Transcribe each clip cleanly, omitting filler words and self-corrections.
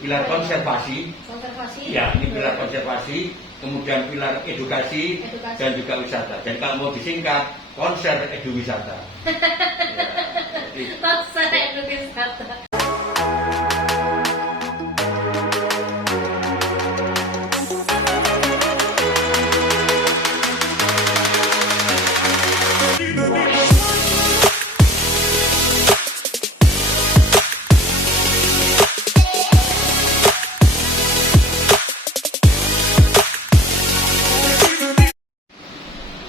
pilar konservasi. Konservasi. Ya, ini pilar konservasi, kemudian pilar edukasi. Dan juga wisata. Dan kalau mau disingkat, konser eduwisata. Konser eduwisata.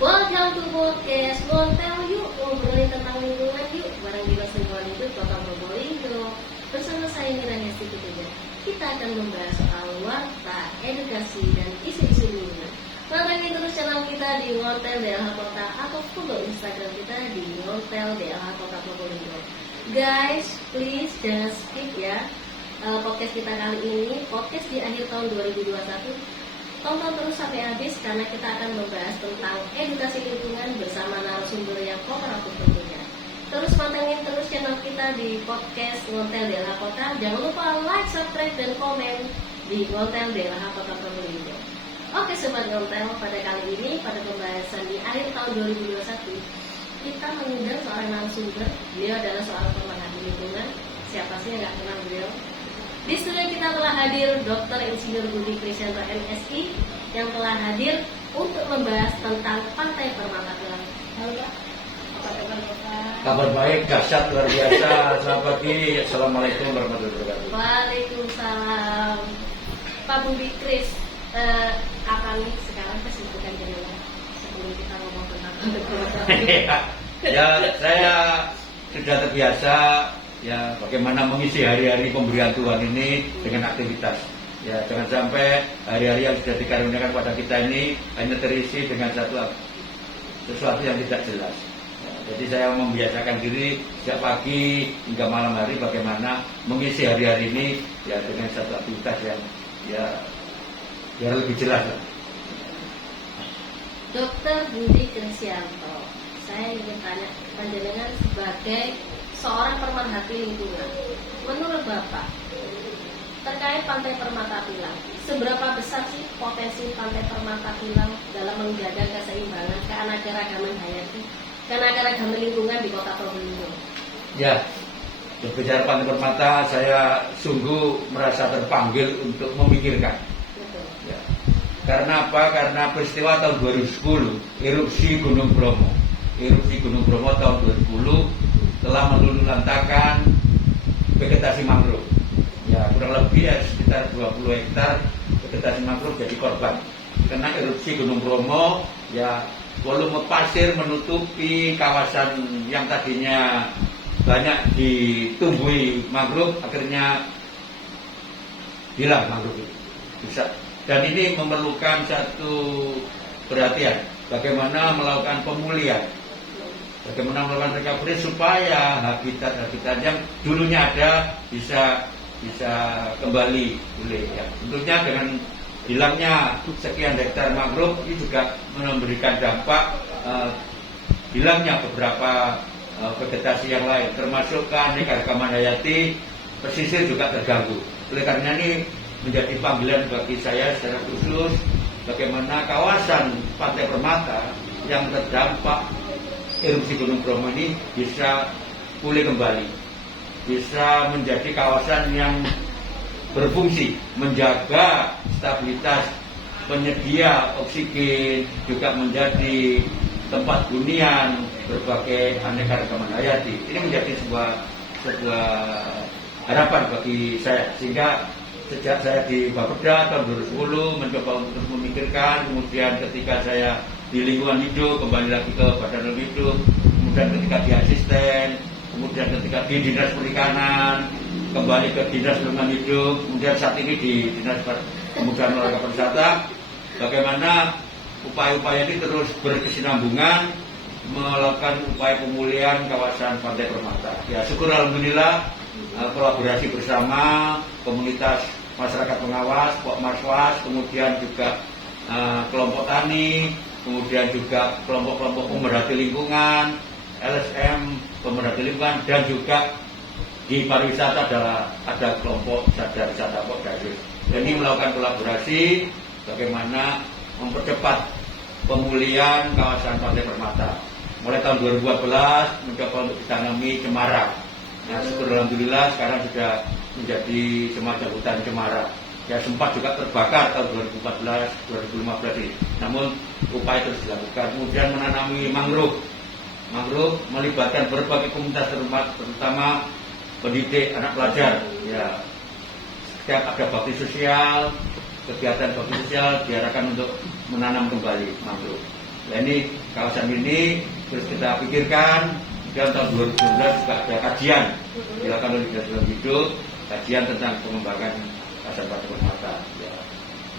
Welcome to podcast Ngontel Yuk, ngobrolin tentang lingkungan yuk, bareng Dinas Lingkungan Hidup Kota Probolinggo. Bersama saya Mira Hesti Putri. Kita akan membahas soal warta, edukasi, dan isu-isu lingkungan. Pantengin terus channel kita di Ngontel DLH Kota atau follow Instagram kita di Ngontel DLH Kota Probolinggo. Guys, please jangan skip ya podcast kita kali ini, podcast di akhir tahun 2021. Tonton terus sampai habis karena kita akan membahas tentang edukasi lingkungan bersama narasumber yang kooperatif tentunya. Terus pantengin terus channel kita di podcast Ngontel DLH Kota. Jangan lupa like, subscribe, dan komen di Ngontel DLH Kota Probolinggo. Oke Sobat Ngontel, pada kali ini pada pembahasan di akhir tahun 2021 kita mengundang seorang narasumber. Beliau adalah seorang pemerhati lingkungan. Siapa sih yang nggak kenal beliau? Di studio kita telah hadir Dr. Insinyur Budi Kristianto MSI yang telah hadir untuk membahas tentang Pantai Permata Pilang. Halo Pak, apa kabar Bapak? Kabar baik, dahsyat, luar biasa. Selamat pagi, assalamualaikum warahmatullahi wabarakatuh. Waalaikumsalam. Pak Budi Kris, apa nih sekarang kesibukan jenengan sebelum kita ngomong tentang Pantai Permata Pilang? Ya, saya sudah terbiasa ya bagaimana mengisi hari-hari pemberian Tuhan ini dengan aktivitas. Ya, jangan sampai hari-hari yang sudah dikaruniakan pada kita ini hanya terisi dengan sesuatu yang tidak jelas. Ya, jadi saya membiasakan diri sejak pagi hingga malam hari bagaimana mengisi hari-hari ini ya dengan satu aktivitas yang ya biar lebih jelas lah. Dr. Budi Kristianto, saya ingin tanya panjenengan sebagai seorang pemerhati lingkungan, menurut Bapak terkait Pantai Permata Pilang, seberapa besar sih potensi Pantai Permata Pilang dalam menjaga keseimbangan keanekaragaman hayati, keanekaragaman lingkungan di Kota Probolinggo? Ya, berbicara Pantai Permata, saya sungguh merasa terpanggil untuk memikirkan. Betul. Ya. Karena apa? Karena peristiwa tahun 2010, erupsi Gunung Bromo. Erupsi Gunung Bromo tahun 2010 telah meluluhlantakan vegetasi mangrove. Ya, kurang lebih ya sekitar 20 hektar vegetasi mangrove jadi korban. Karena erupsi Gunung Bromo, ya volume pasir menutupi kawasan yang tadinya banyak ditumbuhi mangrove, akhirnya hilang mangrove itu. Bisa. Dan ini memerlukan satu perhatian, bagaimana melakukan pemulihan. Bagaimana melakukan recovery supaya habitat-habitat yang dulunya ada bisa kembali pulih. Ya. Tentunya dengan hilangnya sekian hektar mangrove ini juga memberikan dampak hilangnya beberapa vegetasi yang lain, termasuk keanekaragaman hayati pesisir juga terganggu. Oleh karena ini menjadi panggilan bagi saya secara khusus bagaimana kawasan Pantai Permata yang terdampak erupsi Gunung Bromo ini bisa pulih kembali, bisa menjadi kawasan yang berfungsi menjaga stabilitas penyedia oksigen, juga menjadi tempat hunian berbagai aneka ragaman hayati. Ini menjadi sebuah harapan bagi saya, sehingga sejak saya di Bapeda tahun 2010 mencoba untuk memikirkan, kemudian ketika saya di lingkungan hidup, kembali lagi ke Badan Hidup, kemudian ketika di asisten, kemudian ketika di Dinas Perikanan, kembali ke Dinas Lingkungan Hidup, kemudian saat ini di Dinas Pemuda Olahraga Pariwisata, bagaimana upaya-upaya ini terus berkesinambungan melakukan upaya pemulihan kawasan Pantai Permata. Ya, syukur alhamdulillah kolaborasi bersama komunitas masyarakat pengawas, Pokmaswas, kemudian juga kelompok tani, kemudian juga kelompok-kelompok pemerhati lingkungan, LSM, pemerhati lingkungan, dan juga di pariwisata ada kelompok sadar wisata Pokdadus. Ini melakukan kolaborasi bagaimana mempercepat pemulihan kawasan Pantai Permata. Mulai tahun 2014 mencoba untuk ditanami cemara. Nah, syukur alhamdulillah sekarang sudah menjadi semacam hutan cemara. Ya sempat juga terbakar tahun 2014, 2015 ini. Namun upaya terus dilakukan. Kemudian menanami mangrove. Mangrove melibatkan berbagai komunitas terutama pendidik anak pelajar. Ya, setiap ada bakti sosial, kegiatan bakti sosial diarahkan untuk menanam kembali mangrove. Nah, ini kawasan ini terus kita pikirkan. Dan tahun 2019 juga ada kajian dilakukan oleh Dinas Lingkungan Hidup, kajian tentang pengembangan kawasan Pantai Permata. Ya.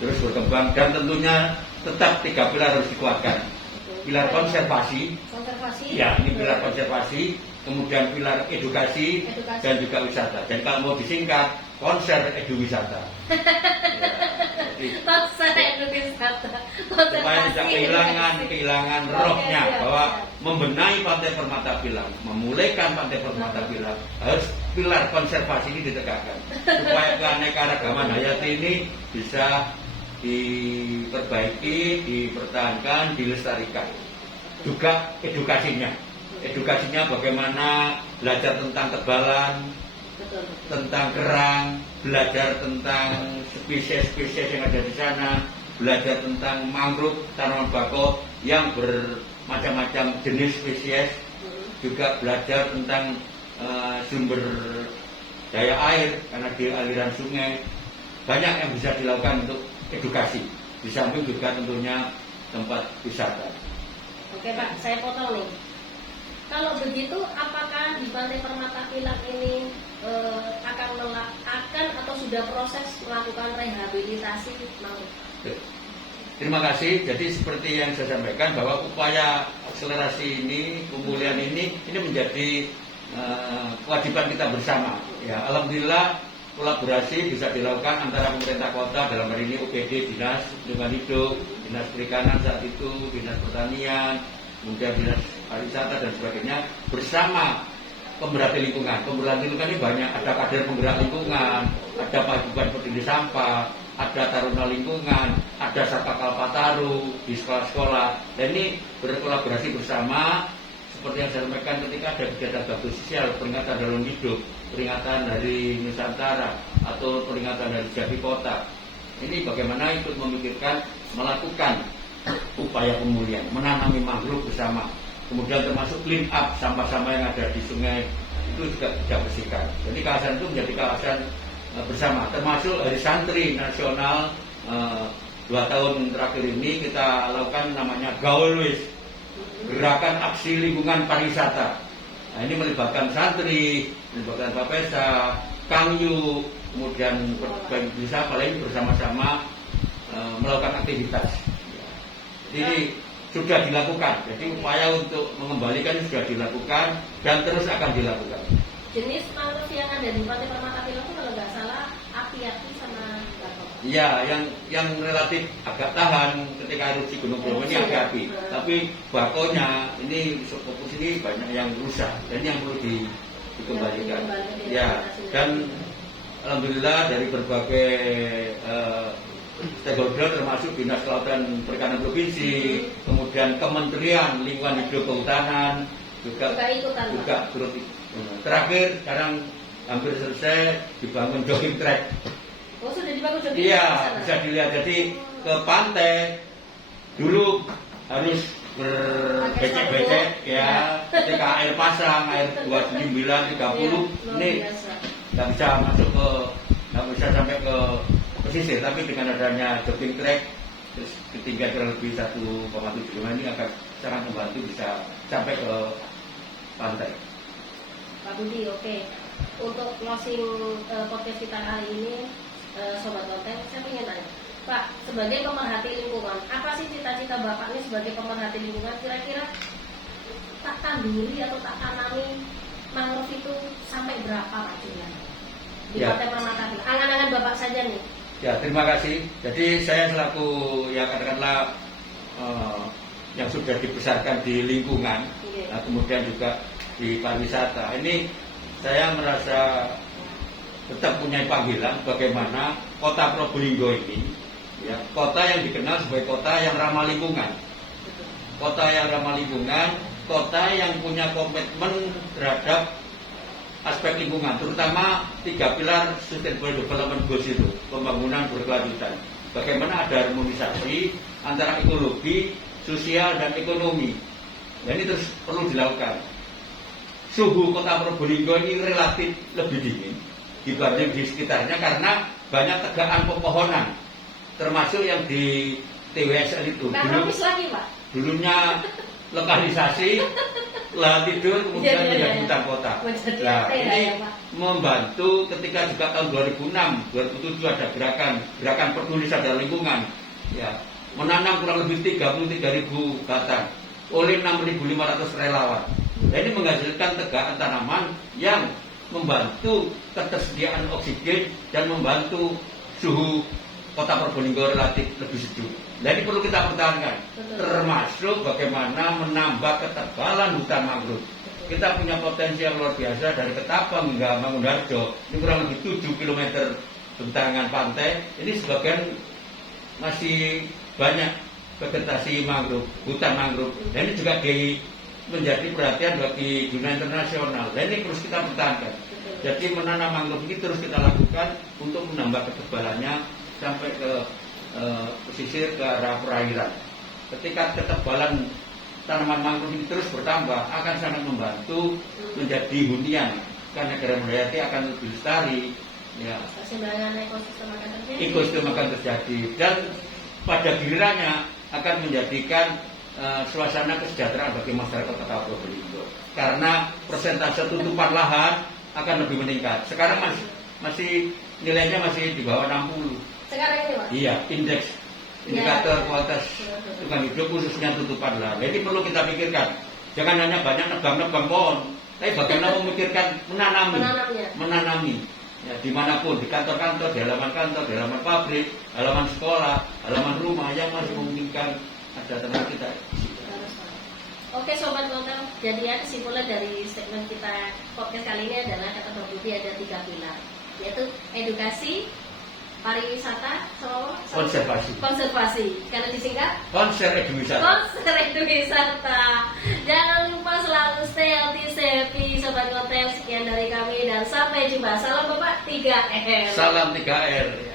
Terus berkembang dan tentunya tetap 3 pilar harus dikuatkan. Pilar konservasi, ya ini pilar konservasi, kemudian pilar edukasi, dan juga wisata. Dan kalau mau disingkat, konser eduwisata. Konser eduwisata. Supaya tidak kehilangan rohnya bahwa membenahi Pantai Permata Pilang, memulihkan Pantai Permata Pilang, harus pilar konservasi ini ditegakkan supaya keanekaragaman hayati ini bisa diperbaiki, dipertahankan, dilestarikan. Juga edukasinya bagaimana belajar tentang tebalan, tentang kerang, belajar tentang spesies-spesies yang ada di sana, belajar tentang mangrove, tanaman bakau yang bermacam-macam jenis spesies, juga belajar tentang sumber daya air karena di aliran sungai. Banyak yang bisa dilakukan untuk edukasi, di samping juga tentunya tempat wisata. Oke Pak, saya potong nih. Kalau begitu, apakah di Pantai Permata Pilang ini akan atau sudah proses melakukan rehabilitasi mangrove? Terima kasih. Jadi seperti yang saya sampaikan bahwa upaya akselerasi ini, pemulihan ini menjadi kewajiban kita bersama. Ya, alhamdulillah kolaborasi bisa dilakukan antara pemerintah kota dalam hari ini UPD, Dinas Lingkungan Hidup, Dinas Perikanan saat itu, Dinas Pertanian, kemudian Dinas Pariwisata dan sebagainya bersama pemberhati lingkungan. Pemberhati lingkungan ini banyak, ada kader penggerak lingkungan, ada paguyuban peduli sampah, ada taruna lingkungan, ada Saka Kalpataru di sekolah-sekolah. Dan ini berkolaborasi bersama seperti yang saya sampaikan ketika ada kegiatan bakti sosial, peringatan dalam hidup, peringatan dari Nusantara atau peringatan dari Jati Kota. Ini bagaimana ikut memikirkan melakukan upaya pemulihan, menanami mangrove bersama. Kemudian termasuk clean up sampah-sampah yang ada di sungai itu juga kita bersihkan. Jadi kawasan itu menjadi kawasan bersama. Termasuk Hari Santri Nasional 2 tahun terakhir ini kita lakukan namanya Gaulwis, Gerakan Aksi Lingkungan Pariwisata. Nah, ini melibatkan santri, melibatkan Bapesa, Kangyu, kemudian bisa paling bersama-sama melakukan aktivitas. Jadi sudah dilakukan. Jadi upaya untuk mengembalikan sudah dilakukan dan terus akan dilakukan. Jenis mangrove yang ada di Pantai Permata Pilang itu kalau nggak salah api-api sama bakau. Iya, yang relatif agak tahan ketika erupsi Gunung Bromo ini agak api. Tapi bakonya ini fokus ini banyak yang rusak dan yang perlu dikembalikan. Ya, dan alhamdulillah dari berbagai stakeholder termasuk Dinas Kelautan Perikanan Provinsi, kemudian Kementerian Lingkungan Hidup Kehutanan juga turut. Terakhir sekarang hampir selesai dibangun jogging track. Oh, sudah dibangun jogging track? Iya, bisa dilihat. Jadi ke pantai dulu harus berbecek-becek ya, ketika air pasang, air 29, 30 ini nggak bisa masuk nggak bisa sampai ke pesisir, tapi dengan adanya jogging track terus ketinggian kurang lebih 1,7 km ini akan sangat membantu bisa sampai ke pantai. Pak Budi, oke. Untuk closing podcast kita kali ini, Sobat Konten, saya ingin tanya, Pak, sebagai pemerhati lingkungan, apa sih cita-cita Bapak ini sebagai pemerhati lingkungan? Kira-kira tak tanduri atau tak tanami mangrove itu sampai berapa Pak Julian di Pantai Permata? Angan-angan Bapak saja nih. Ya, terima kasih. Jadi saya selaku ya katakanlah yang sudah dibesarkan di lingkungan, kemudian juga di pariwisata. Ini saya merasa tetap punya panggilan bagaimana kota Probolinggo ini, ya, kota yang dikenal sebagai kota yang ramah lingkungan, kota yang ramah lingkungan, kota yang punya komitmen terhadap aspek lingkungan, terutama 3 pilar Sustainable Development Goals itu, pembangunan berkelanjutan. Bagaimana ada harmonisasi antara ekologi, sosial, dan ekonomi. Dan ini terus perlu dilakukan. Suhu kota Probolinggo ini relatif lebih dingin dibanding di sekitarnya karena banyak tegakan pepohonan, termasuk yang di TWSL itu. Dulunya lokalisasi lahan tidur kemudian menjadi hutan kota. Nah, ini membantu ketika juga tahun 2006, 2007 ada gerakan peduli sadar lingkungan, ya, menanam kurang lebih 33.000 batang oleh 6.500 relawan. Dan ini menghasilkan tegakan tanaman yang membantu ketersediaan oksigen dan membantu suhu kota Probolinggo relatif lebih sejuk. Dan ini perlu kita pertahankan, termasuk bagaimana menambah ketebalan hutan mangrove. Kita punya potensi yang luar biasa dari Ketapang hingga Mangunharjo, ini kurang lebih 7 km bentangan pantai. Ini sebagian masih banyak vegetasi mangrove, hutan mangrove. Dan ini juga menjadi perhatian bagi dunia internasional. Dan ini terus kita pertahankan. Jadi menanam mangrove ini terus kita lakukan untuk menambah ketebalannya sampai ke pesisir ke arah perairan. Ketika ketebalan tanaman mangrove ini terus bertambah, akan sangat membantu menjadi hunian, karena negara Mendayati akan lebih lestari. Ya. Keseimbangan ekosistem akan terjadi dan pada gilirannya akan menjadikan suasana kesejahteraan bagi masyarakat kota Probolinggo. Karena persentase tutupan lahan akan lebih meningkat. Sekarang masih nilainya masih di bawah 60. Sekarang ini, Pak? Iya, indikator kualitas lingkungan hidup khususnya tutupan lahan. Jadi perlu kita pikirkan. Jangan hanya banyak nebang-nebang pohon, tapi bagaimana memikirkan menanami. Ya, dimanapun, di kantor-kantor, di halaman kantor, di halaman pabrik, halaman sekolah, halaman rumah yang masih memungkinkan ada teman kita. Oke Sobat Konten, jadi ya kesimpulan dari statement kita podcast kali ini adalah kata Pak Budi ada 3 pilar, yaitu edukasi, pariwisata, konservasi. Karena disingkat konser edwisata. Jangan lupa selalu stay healthy, happy Sobat Konten. Sekian dari kami dan sampai jumpa. Salam Bapak 3R. Salam 3R.